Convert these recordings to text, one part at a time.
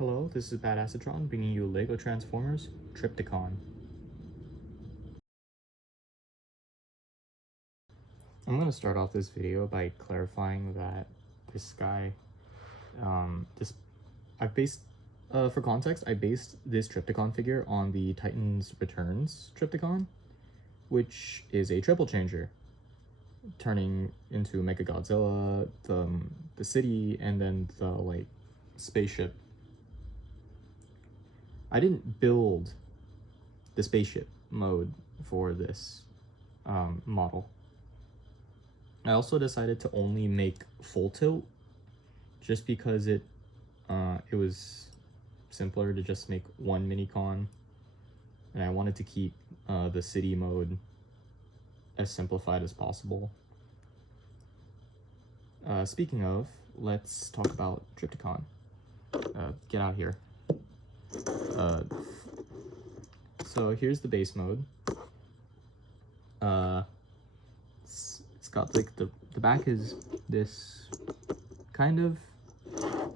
Hello, this is Badassatron bringing you LEGO Transformers Trypticon. I'm going to start off this video by clarifying that this guy, for context, I based this Trypticon figure on the Titans Returns Trypticon, which is a triple changer, turning into Mechagodzilla, the city, and then the, spaceship. I didn't build the spaceship mode for this model. I also decided to only make full tilt just because it was simpler to just make one minicon, and I wanted to keep the city mode as simplified as possible. Speaking of, let's talk about Trypticon. Get out here. So here's the base mode. It's got like the back is this kind of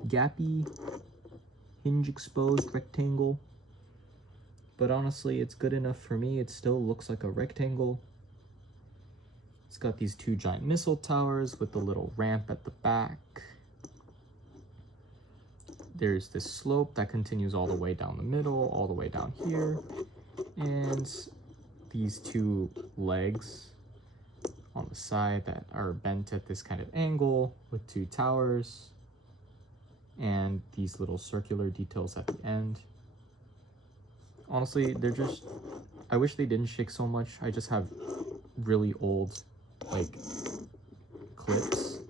gappy, hinge exposed rectangle, but honestly it's good enough for me. It still looks like a rectangle. It's got these two giant missile towers with the little ramp at the back. There's this slope that continues all the way down the middle, all the way down here, and these two legs on the side that are bent at this kind of angle with two towers, and these little circular details at the end. Honestly, they're just, I wish they didn't shake so much. I just have really old, clips.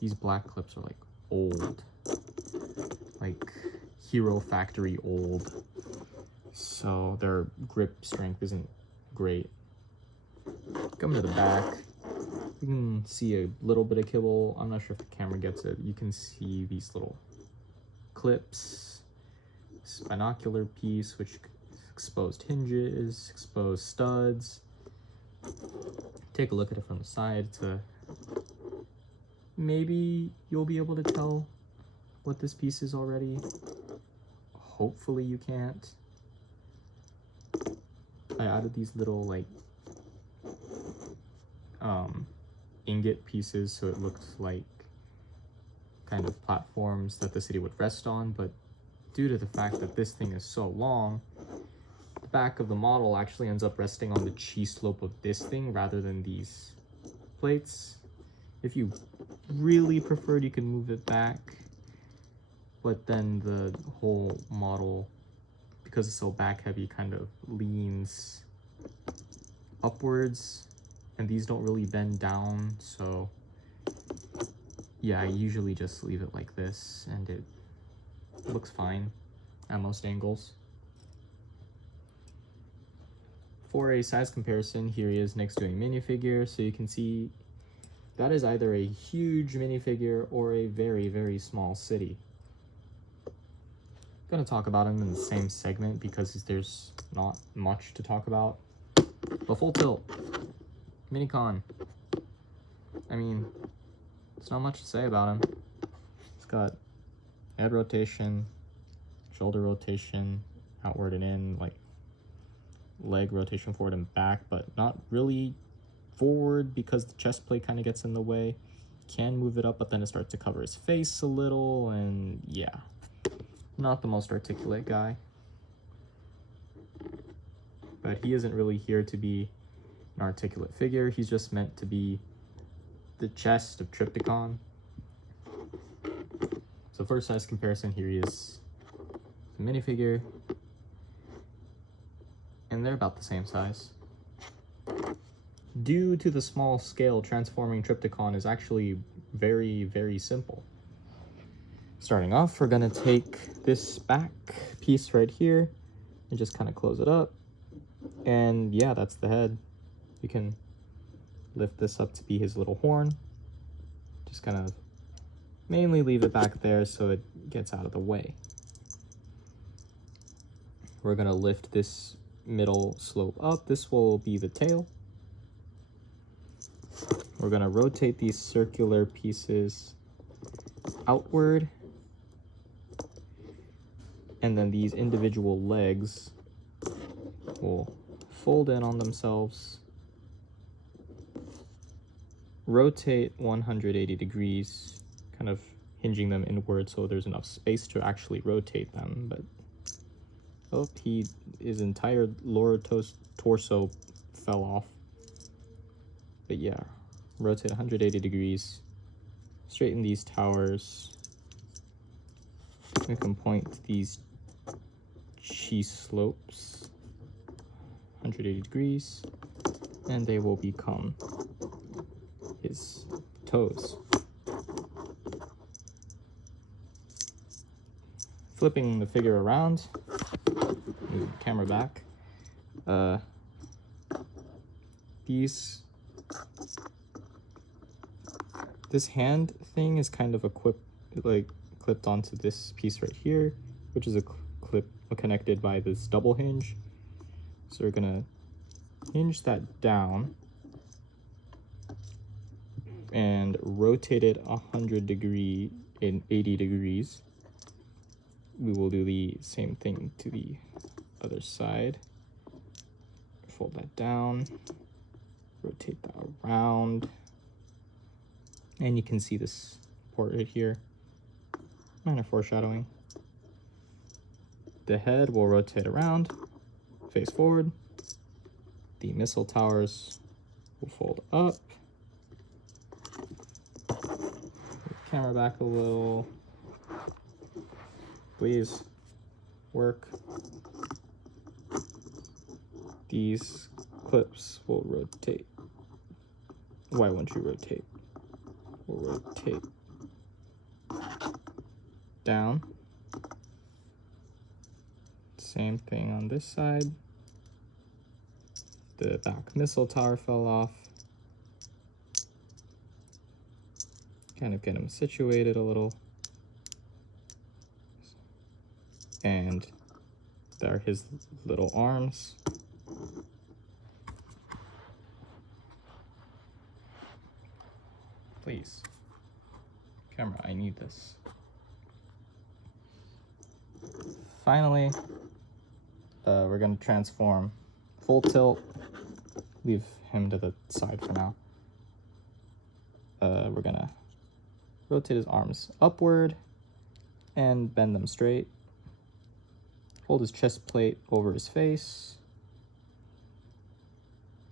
These black clips are, old. Hero Factory old. So their grip strength isn't great. Coming to the back, you can see a little bit of kibble. I'm not sure if the camera gets it. You can see these little clips, this binocular piece, which exposed hinges, exposed studs. Take a look at it from the side to maybe you'll be able to tell what this piece is already. Hopefully you can't. I added these little ingot pieces so it looks like kind of platforms that the city would rest on, but due to the fact that this thing is so long, the back of the model actually ends up resting on the chi slope of this thing rather than these plates. If you really preferred, you can move it back, but then the whole model, because it's so back heavy, kind of leans upwards, and these don't really bend down, so yeah, I usually just leave it like this and it looks fine at most angles. For a size comparison, here he is next to a minifigure, so you can see that is either a huge minifigure or a very, very small city. I'm gonna talk about him in the same segment because there's not much to talk about. But full tilt, minicon. I mean, there's not much to say about him. It's got head rotation, shoulder rotation, outward and in, leg rotation forward and back, but not really forward because the chest plate kind of gets in the way. Can move it up, but then it starts to cover his face a little, and yeah. Not the most articulate guy, but he isn't really here to be an articulate figure. He's just meant to be the chest of Trypticon. So for size comparison, here he is, the minifigure, and they're about the same size. Due to the small scale, transforming Trypticon is actually very, very simple. Starting off, we're gonna take this back piece right here and just kind of close it up. And yeah, that's the head. You can lift this up to be his little horn. Just kind of mainly leave it back there so it gets out of the way. We're gonna lift this middle slope up. This will be the tail. We're gonna rotate these circular pieces outward. And then these individual legs will fold in on themselves, rotate 180 degrees, kind of hinging them inward so there's enough space to actually rotate them. But oh, his entire lower torso fell off. But yeah, rotate 180 degrees, straighten these towers. We can point these chi slopes 180 degrees, and they will become his toes. Flipping the figure around, move the camera back. This hand thing is kind of clipped onto this piece right here, which is connected by this double hinge. So we're gonna hinge that down and rotate it 180 degrees. We will do the same thing to the other side. Fold that down, rotate that around, and you can see this port right here. Minor foreshadowing. The head will rotate around, face forward. The missile towers will fold up. Camera back a little. Please work. These clips will rotate. Why won't you rotate? Will rotate down. Same thing on this side. The back missile tower fell off. Kind of get him situated a little. And there are his little arms. Please, camera, I need this. Finally, we're gonna transform full tilt, leave him to the side for now. We're gonna rotate his arms upward and bend them straight. Hold his chest plate over his face.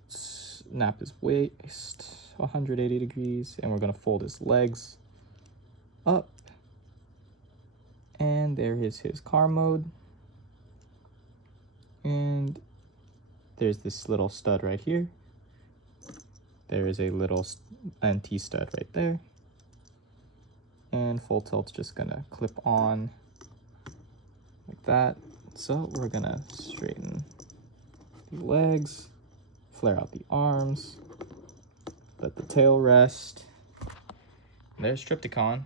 Snap his waist 180 degrees, and we're gonna fold his legs up. And there is his car mode. And there's this little stud right here. There is a little anti-stud right there. And full tilt's just gonna clip on like that. So we're gonna straighten the legs, flare out the arms, let the tail rest. And there's Trypticon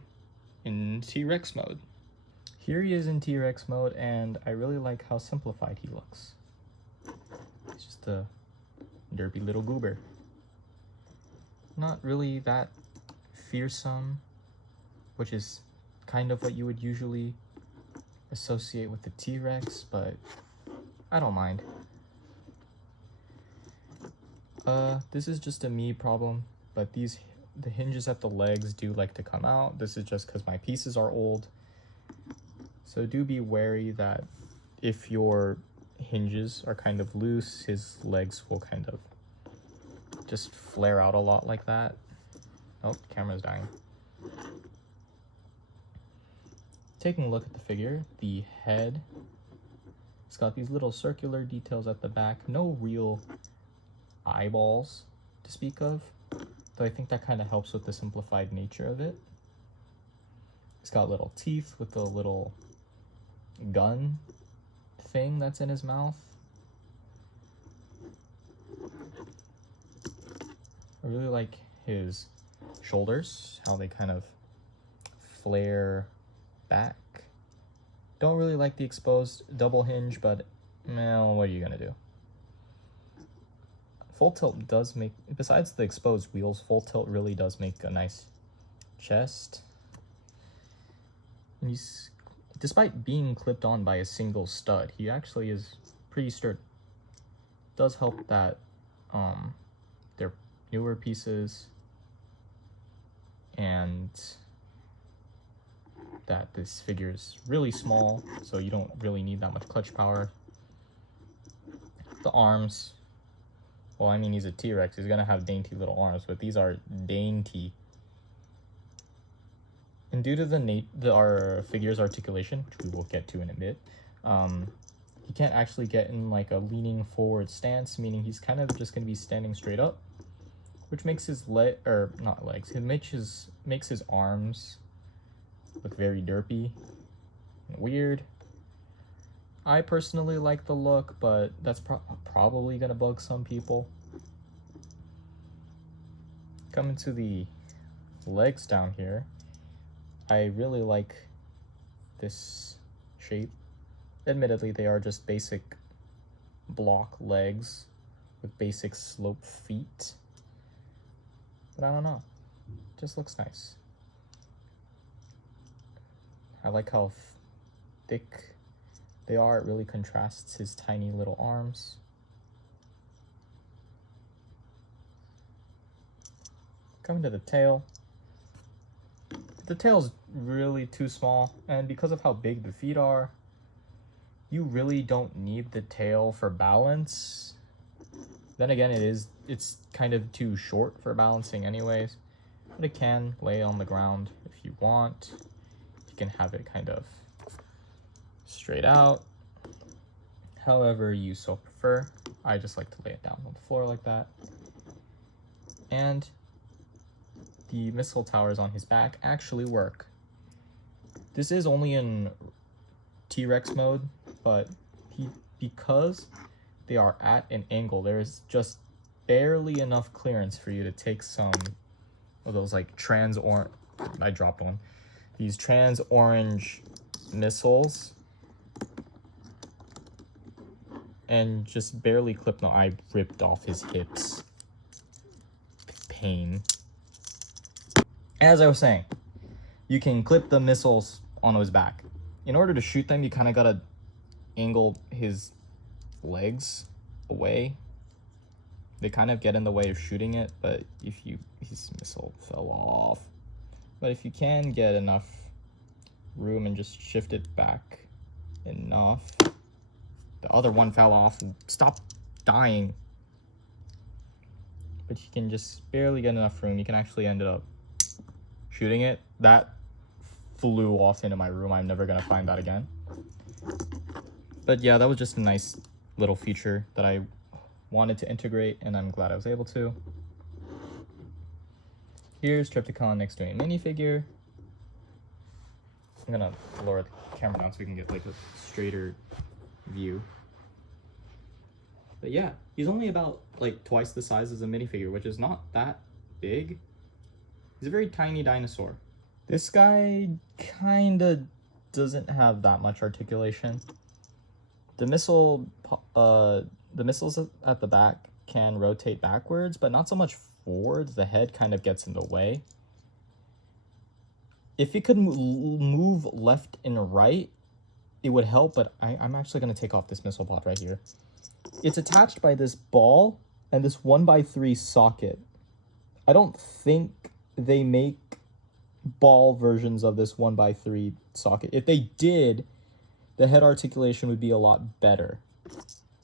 in T-Rex mode. Here he is in T-Rex mode, and I really like how simplified he looks. He's just a derpy little goober. Not really that fearsome, which is kind of what you would usually associate with the T-Rex, but I don't mind. This is just a me problem, but the hinges at the legs do like to come out. This is just because my pieces are old. So do be wary that if your hinges are kind of loose, his legs will kind of just flare out a lot like that. Oh, the camera's dying. Taking a look at the figure, the head, it's got these little circular details at the back, no real eyeballs to speak of, though I think that kind of helps with the simplified nature of it. It's got little teeth with a little gun thing that's in his mouth. I really like his shoulders, how they kind of flare back. Don't really like the exposed double hinge, but well, what are you gonna do? Full tilt does make, besides the exposed wheels, full tilt really does make a nice chest. And he's despite being clipped on by a single stud, he actually is pretty sturdy. Does help that they're newer pieces and that this figure is really small, so you don't really need that much clutch power. The arms, well, I mean, he's a T-Rex, he's gonna have dainty little arms, but these are dainty. And due to our figure's articulation, which we will get to in a bit, he can't actually get in like a leaning forward stance, meaning he's kind of just gonna be standing straight up, which makes his makes his arms look very derpy and weird. I personally like the look, but that's probably gonna bug some people. Coming to the legs down here, I really like this shape. Admittedly, they are just basic block legs with basic slope feet, but I don't know, it just looks nice. I like how thick they are. It really contrasts his tiny little arms. Coming to the tail. The tail's really too small, and because of how big the feet are, you really don't need the tail for balance. Then again, it's kind of too short for balancing anyways, but it can lay on the ground if you want. You can have it kind of straight out, however you so prefer. I just like to lay it down on the floor like that. And the missile towers on his back actually work. This is only in T-Rex mode, but because they are at an angle, there's just barely enough clearance for you to take some of those like I dropped one. These trans-orange missiles and just barely clip. No, I ripped off his hips. Pain. As I was saying, you can clip the missiles on his back. In order to shoot them, you kind of gotta angle his legs away. They kind of get in the way of shooting it, but his missile fell off. But if you can get enough room and just shift it back enough, the other one fell off. Stop dying. But you can just barely get enough room. You can actually end up shooting it. That flew off into my room. I'm never gonna find that again. But yeah, that was just a nice little feature that I wanted to integrate, and I'm glad I was able to. Here's Trypticon next to a minifigure. I'm gonna lower the camera down so we can get like a straighter view. But yeah, he's only about like twice the size as a minifigure, which is not that big. He's a very tiny dinosaur. This guy kinda doesn't have that much articulation. The missiles at the back can rotate backwards, but not so much forwards. The head kind of gets in the way. If it could move left and right, it would help, but I'm actually going to take off this missile pod right here. It's attached by this ball and this 1x3 socket. I don't think they make ball versions of this 1x3 socket. If they did, the head articulation would be a lot better.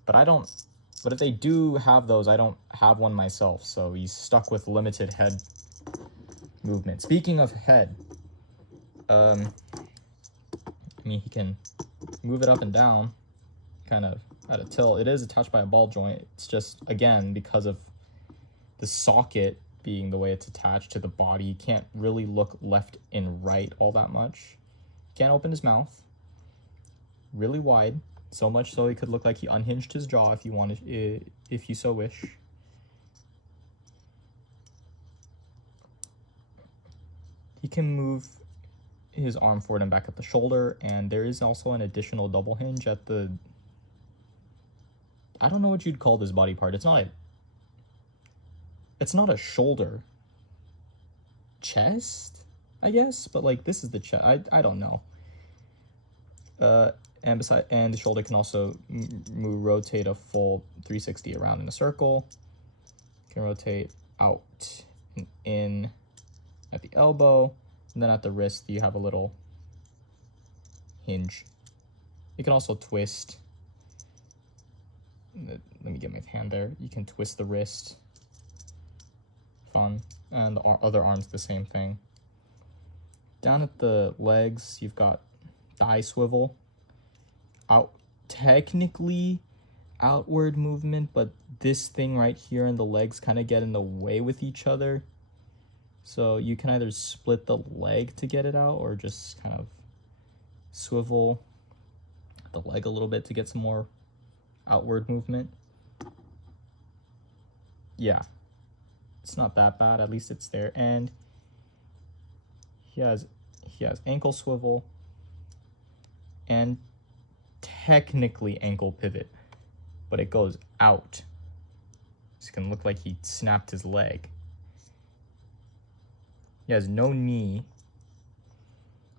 But if they do have those, I don't have one myself, so he's stuck with limited head movement. Speaking of head, I mean, he can move it up and down, kind of at a tilt. It is attached by a ball joint. It's just, again, because of the socket being the way it's attached to the body, you can't really look left and right all that much. Can't open his mouth really wide, so much so he could look like he unhinged his jaw if you wanted, if you so wish. He can move his arm forward and back at the shoulder, and there is also an additional double hinge at the, I don't know what you'd call this body part. It's not a shoulder. Chest, I guess, but like this is the chest. I don't know. And the shoulder can also rotate a full 360 around in a circle. You can rotate out and in at the elbow, and then at the wrist you have a little hinge. You can also twist. Let me get my hand there. You can twist the wrist. Fun. And the other arm's the same thing. Down at the legs, you've got thigh swivel. Technically outward movement, but this thing right here and the legs kind of get in the way with each other. So you can either split the leg to get it out or just kind of swivel the leg a little bit to get some more outward movement. Yeah, it's not that bad, at least it's there. And he has ankle swivel and technically ankle pivot, but it goes out. It's gonna look like he snapped his leg. He has no knee,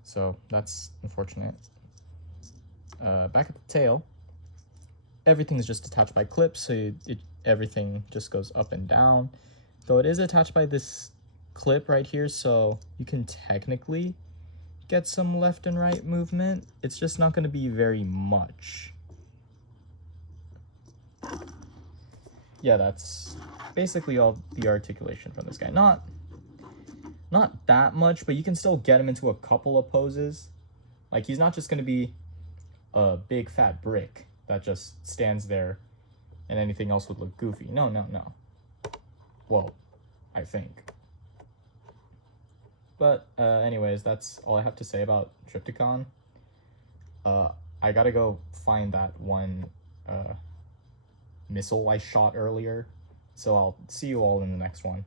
so that's unfortunate. Back at the tail, everything's just attached by clips, so everything just goes up and down. Though it is attached by this clip right here, so you can technically get some left and right movement. It's just not going to be very much. Yeah, that's basically all the articulation from this guy. Not that much, but you can still get him into a couple of poses. Like, he's not just going to be a big fat brick that just stands there and anything else would look goofy. No. Well, I think. But anyways, that's all I have to say about Trypticon. I gotta go find that one missile I shot earlier. So I'll see you all in the next one.